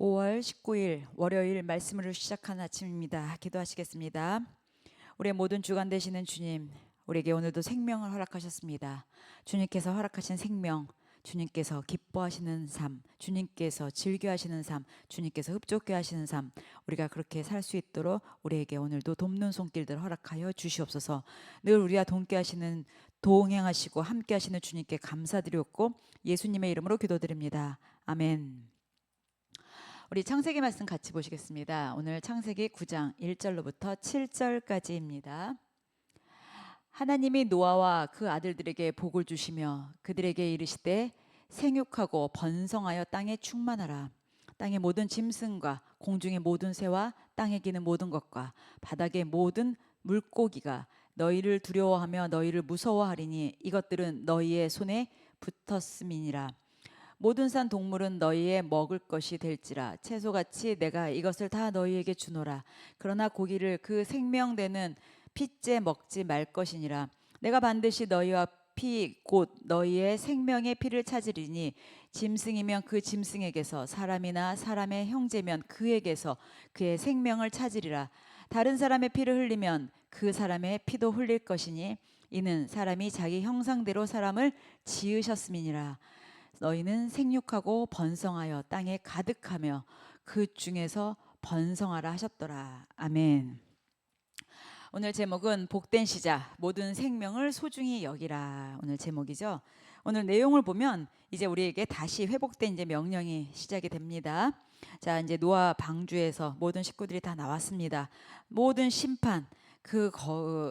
5월 19일 월요일 말씀으로 시작하는 아침입니다. 기도하시겠습니다. 우리의 모든 주관 되시는 주님, 우리에게 오늘도 생명을 허락하셨습니다. 주님께서 허락하신 생명, 주님께서 기뻐하시는 삶, 주님께서 즐겨하시는 삶, 주님께서 흡족해 하시는 삶, 우리가 그렇게 살 수 있도록 우리에게 오늘도 돕는 손길들 허락하여 주시옵소서. 늘 우리와 동행하시는 동행하시고 함께 하시는 주님께 감사드렸고 예수님의 이름으로 기도드립니다. 아멘. 우리 창세기 말씀 같이 보시겠습니다. 오늘 창세기 9장 1절로부터 7절까지입니다. 하나님이 노아와 그 아들들에게 복을 주시며 그들에게 이르시되 생육하고 번성하여 땅에 충만하라. 땅의 모든 짐승과 공중의 모든 새와 땅에 기는 모든 것과 바닥의 모든 물고기가 너희를 두려워하며 너희를 무서워하리니 이것들은 너희의 손에 붙었음이니라. 모든 산 동물은 너희의 먹을 것이 될지라. 채소같이 내가 이것을 다 너희에게 주노라. 그러나 고기를 그 생명되는 핏째 먹지 말 것이니라. 내가 반드시 너희와 피 곧 너희의 생명의 피를 찾으리니 짐승이면 그 짐승에게서 사람이나 사람의 형제면 그에게서 그의 생명을 찾으리라. 다른 사람의 피를 흘리면 그 사람의 피도 흘릴 것이니 이는 사람이 자기 형상대로 사람을 지으셨음이니라. 너희는 생육하고 번성하여 땅에 가득하며 그 중에서 번성하라 하셨더라. 아멘. 오늘 제목은 복된 시작, 모든 생명을 소중히 여기라. 오늘 제목이죠. 오늘 내용을 보면 이제 우리에게 다시 회복된 이제 명령이 시작이 됩니다. 자, 이제 노아 방주에서 모든 식구들이 다 나왔습니다. 모든 심판,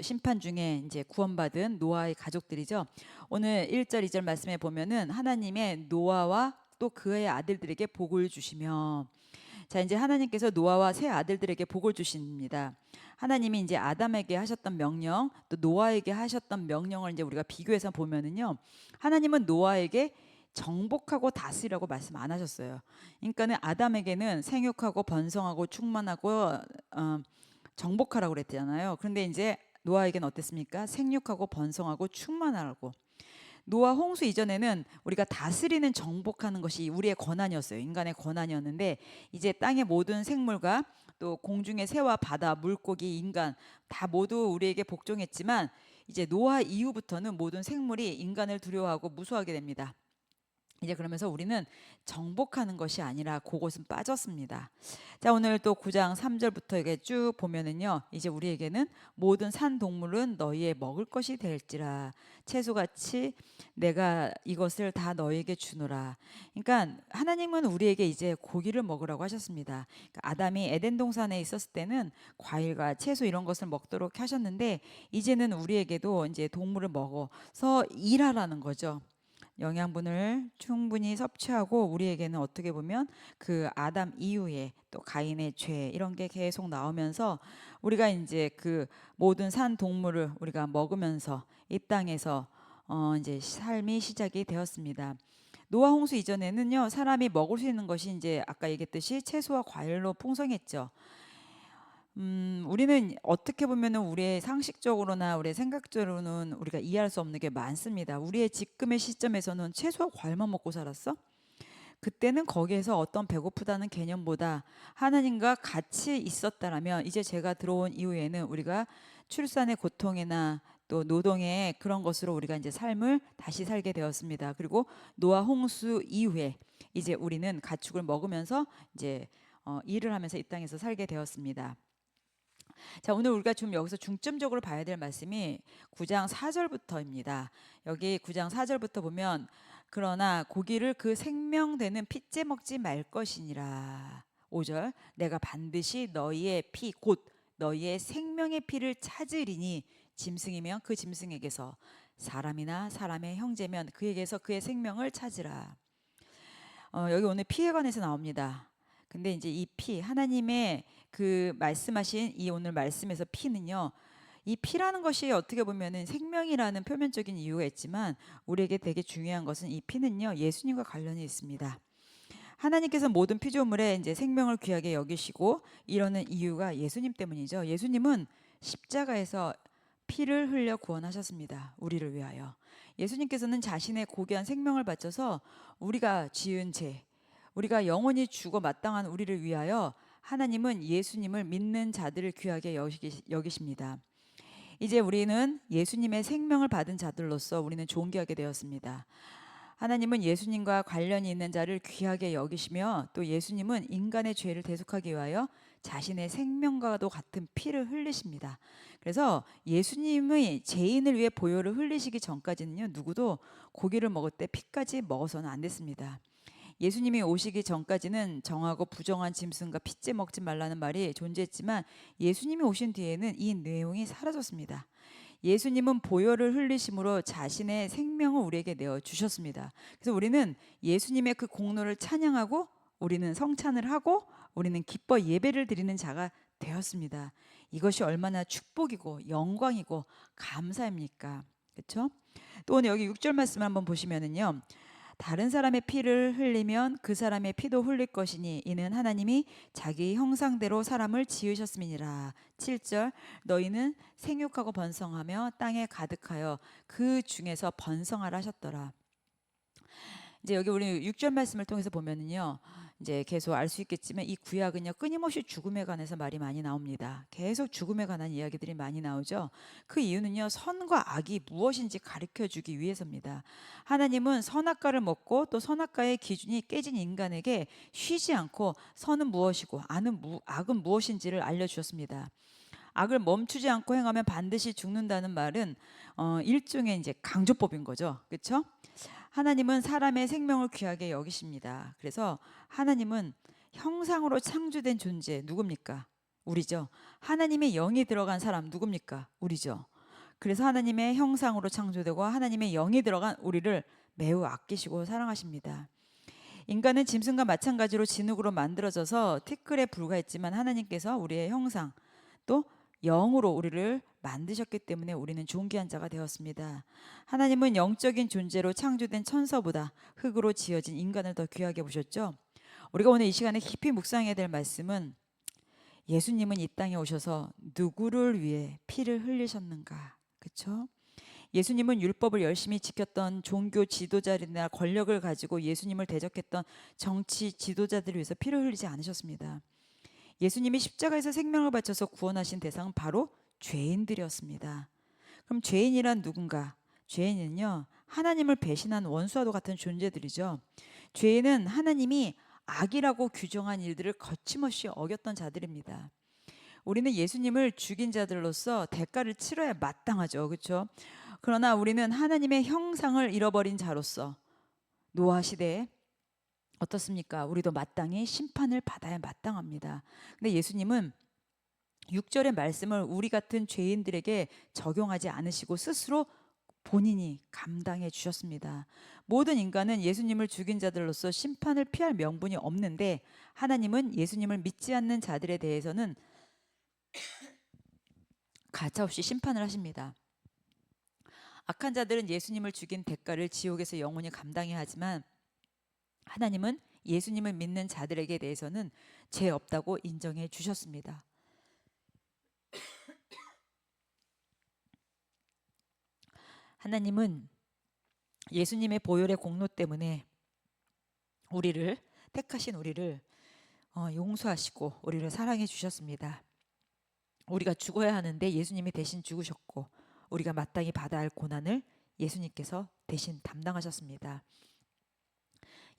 심판 중에 이제 구원받은 노아의 가족들이죠. 오늘 1절, 2절 말씀에 보면은 하나님의 노아와 또 그의 아들들에게 복을 주시며, 자, 이제 하나님께서 노아와 세 아들들에게 복을 주십니다. 하나님이 이제 아담에게 하셨던 명령, 또 노아에게 하셨던 명령을 이제 우리가 비교해서 보면은요, 하나님은 노아에게 정복하고 다스리라고 말씀 안 하셨어요. 그러니까는 아담에게는 생육하고 번성하고 충만하고 정복하라고 그랬잖아요. 그런데 이제 노아에게는 어땠습니까? 생육하고 번성하고 충만하라고. 노아 홍수 이전에는 우리가 다스리는 정복하는 것이 우리의 권한이었어요. 인간의 권한이었는데 이제 땅의 모든 생물과 또 공중의 새와 바다, 물고기, 인간 다 모두 우리에게 복종했지만 이제 노아 이후부터는 모든 생물이 인간을 두려워하고 무서워하게 됩니다. 이제 그러면서 우리는 정복하는 것이 아니라 그것은 빠졌습니다. 자, 오늘 또 9장 3절부터 이게 쭉 보면은요, 이제 우리에게는 모든 산 동물은 너희의 먹을 것이 될지라. 채소같이 내가 이것을 다 너희에게 주노라. 그러니까 하나님은 우리에게 이제 고기를 먹으라고 하셨습니다. 그러니까 아담이 에덴 동산에 있었을 때는 과일과 채소 이런 것을 먹도록 하셨는데 이제는 우리에게도 이제 동물을 먹어서 일하라는 거죠. 영양분을 충분히 섭취하고 우리에게는 어떻게 보면 그 아담 이후에 또 가인의 죄 이런 게 계속 나오면서 우리가 이제 그 모든 산 동물을 우리가 먹으면서 이 땅에서 이제 삶이 시작이 되었습니다. 노아 홍수 이전에는요, 사람이 먹을 수 있는 것이 이제 아까 얘기했듯이 채소와 과일로 풍성했죠. 우리는 어떻게 보면은 우리의 상식적으로나 우리의 생각적으로는 우리가 이해할 수 없는 게 많습니다. 우리의 지금의 시점에서는 채소와 과일만 먹고 살았어? 그때는 거기에서 어떤 배고프다는 개념보다 하나님과 같이 있었다라면 이제 제가 들어온 이후에는 우리가 출산의 고통이나 또 노동의 그런 것으로 우리가 이제 삶을 다시 살게 되었습니다. 그리고 노아 홍수 이후에 이제 우리는 가축을 먹으면서 이제 일을 하면서 이 땅에서 살게 되었습니다. 자, 오늘 우리가 좀 여기서 중점적으로 봐야 될 말씀이 9장 4절부터입니다. 여기 9장 4절부터 보면 그러나 고기를 그 생명되는 핏째 먹지 말 것이니라. 5절 내가 반드시 너희의 피 곧 너희의 생명의 피를 찾으리니 짐승이면 그 짐승에게서 사람이나 사람의 형제면 그에게서 그의 생명을 찾으라. 여기 오늘 피에 관해서 나옵니다. 근데 이제 이 피, 하나님의 그 말씀하신 이 오늘 말씀에서 피는요, 이 피라는 것이 어떻게 보면은 생명이라는 표면적인 이유가 있지만 우리에게 되게 중요한 것은 이 피는요, 예수님과 관련이 있습니다. 하나님께서 모든 피조물에 이제 생명을 귀하게 여기시고 이러는 이유가 예수님 때문이죠. 예수님은 십자가에서 피를 흘려 구원하셨습니다. 우리를 위하여. 예수님께서는 자신의 고귀한 생명을 바쳐서 우리가 지은 죄, 우리가 영원히 죽어 마땅한 우리를 위하여 하나님은 예수님을 믿는 자들을 귀하게 여기십니다. 이제 우리는 예수님의 생명을 받은 자들로서 우리는 존귀하게 되었습니다. 하나님은 예수님과 관련이 있는 자를 귀하게 여기시며 또 예수님은 인간의 죄를 대속하기 위하여 자신의 생명과도 같은 피를 흘리십니다. 그래서 예수님의 죄인을 위해 보혈을 흘리시기 전까지는요, 누구도 고기를 먹을 때 피까지 먹어서는 안 됐습니다. 예수님이 오시기 전까지는 정하고 부정한 짐승과 핏째 먹지 말라는 말이 존재했지만 예수님이 오신 뒤에는 이 내용이 사라졌습니다. 예수님은 보혈을 흘리심으로 자신의 생명을 우리에게 내어 주셨습니다. 그래서 우리는 예수님의 그 공로를 찬양하고 우리는 성찬을 하고 우리는 기뻐 예배를 드리는 자가 되었습니다. 이것이 얼마나 축복이고 영광이고 감사입니까? 그렇죠? 또 오늘 여기 6절 말씀을 한번 보시면은요. 다른 사람의 피를 흘리면 그 사람의 피도 흘릴 것이니 이는 하나님이 자기 형상대로 사람을 지으셨음이니라. 7절 너희는 생육하고 번성하며 땅에 가득하여 그 중에서 번성하라 하셨더라. 이제 여기 우리 6절 말씀을 통해서 보면은요. 이제 계속 알 수 있겠지만 이 구약은요. 끊임없이 죽음에 관해서 말이 많이 나옵니다. 계속 죽음에 관한 이야기들이 많이 나오죠. 그 이유는요. 선과 악이 무엇인지 가르쳐 주기 위해서입니다. 하나님은 선악과를 먹고 또 선악과의 기준이 깨진 인간에게 쉬지 않고 선은 무엇이고 악은 무엇인지를 알려주셨습니다. 악을 멈추지 않고 행하면 반드시 죽는다는 말은 일종의 이제 강조법인 거죠. 그렇죠? 하나님은 사람의 생명을 귀하게 여기십니다. 그래서 하나님은 형상으로 창조된 존재 누굽니까? 우리죠. 하나님의 영이 들어간 사람 누굽니까? 우리죠. 그래서 하나님의 형상으로 창조되고 하나님의 영이 들어간 우리를 매우 아끼시고 사랑하십니다. 인간은 짐승과 마찬가지로 진흙으로 만들어져서 티끌에 불과했지만 하나님께서 우리의 형상 또 영으로 우리를 만드셨기 때문에 우리는 존귀한 자가 되었습니다. 하나님은 영적인 존재로 창조된 천사보다 흙으로 지어진 인간을 더 귀하게 보셨죠. 우리가 오늘 이 시간에 깊이 묵상해야 될 말씀은 예수님은 이 땅에 오셔서 누구를 위해 피를 흘리셨는가. 그렇죠? 예수님은 율법을 열심히 지켰던 종교 지도자들이나 권력을 가지고 예수님을 대적했던 정치 지도자들을 위해서 피를 흘리지 않으셨습니다. 예수님이 십자가에서 생명을 바쳐서 구원하신 대상은 바로 죄인들이었습니다. 그럼 죄인이란 누군가? 죄인은요, 하나님을 배신한 원수와도 같은 존재들이죠. 죄인은 하나님이 악이라고 규정한 일들을 거침없이 어겼던 자들입니다. 우리는 예수님을 죽인 자들로서 대가를 치러야 마땅하죠. 그렇죠? 그러나 우리는 하나님의 형상을 잃어버린 자로서 노아 시대에 어떻습니까? 우리도 마땅히 심판을 받아야 마땅합니다. 근데 예수님은 6절의 말씀을 우리 같은 죄인들에게 적용하지 않으시고 스스로 본인이 감당해 주셨습니다. 모든 인간은 예수님을 죽인 자들로서 심판을 피할 명분이 없는데 하나님은 예수님을 믿지 않는 자들에 대해서는 가차없이 심판을 하십니다. 악한 자들은 예수님을 죽인 대가를 지옥에서 영원히 감당해야 하지만 하나님은 예수님을 믿는 자들에게 대해서는 죄 없다고 인정해 주셨습니다. 하나님은 예수님의 보혈의 공로 때문에 우리를 택하신 우리를 용서하시고 우리를 사랑해 주셨습니다. 우리가 죽어야 하는데 예수님이 대신 죽으셨고 우리가 마땅히 받아야 할 고난을 예수님께서 대신 담당하셨습니다.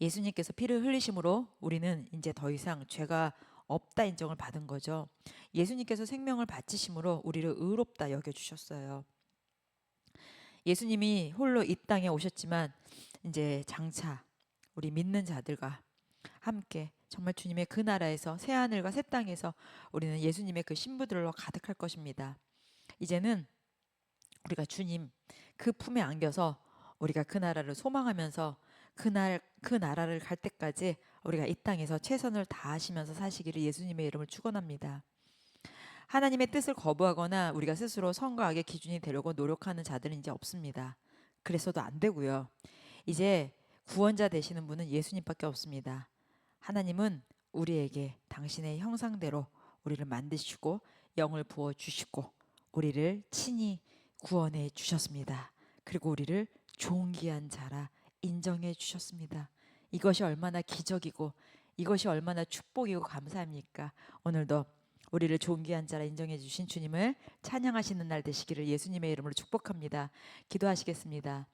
예수님께서 피를 흘리심으로 우리는 이제 더 이상 죄가 없다 인정을 받은 거죠. 예수님께서 생명을 바치심으로 우리를 의롭다 여겨주셨어요. 예수님이 홀로 이 땅에 오셨지만 이제 장차 우리 믿는 자들과 함께 정말 주님의 그 나라에서 새 하늘과 새 땅에서 우리는 예수님의 그 신부들로 가득할 것입니다. 이제는 우리가 주님 그 품에 안겨서 우리가 그 나라를 소망하면서 그 나라를 갈 때까지 우리가 이 땅에서 최선을 다하시면서 사시기를 예수님의 이름을 축원합니다. 하나님의 뜻을 거부하거나 우리가 스스로 선과 악의 기준이 되려고 노력하는 자들은 이제 없습니다. 그래서도 안 되고요. 이제 구원자 되시는 분은 예수님밖에 없습니다. 하나님은 우리에게 당신의 형상대로 우리를 만드시고 영을 부어 주시고 우리를 친히 구원해 주셨습니다. 그리고 우리를 존귀한 자라 인정해 주셨습니다. 이것이 얼마나 기적이고 이것이 얼마나 축복이고 감사합니까? 오늘도 우리를 존귀한 자라 인정해 주신 주님을 찬양하시는 날 되시기를 예수님의 이름으로 축복합니다. 기도하시겠습니다.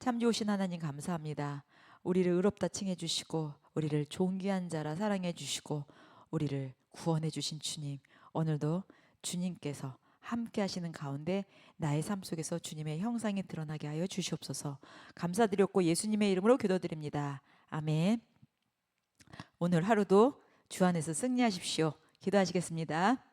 참 좋으신 하나님 감사합니다. 우리를 의롭다 칭해 주시고 우리를 존귀한 자라 사랑해 주시고 우리를 구원해 주신 주님, 오늘도 주님께서 함께 하시는 가운데 나의 삶 속에서 주님의 형상이 드러나게 하여 주시옵소서. 감사드렸고 예수님의 이름으로 기도드립니다. 아멘. 오늘 하루도 주 안에서 승리하십시오. 기도하시겠습니다.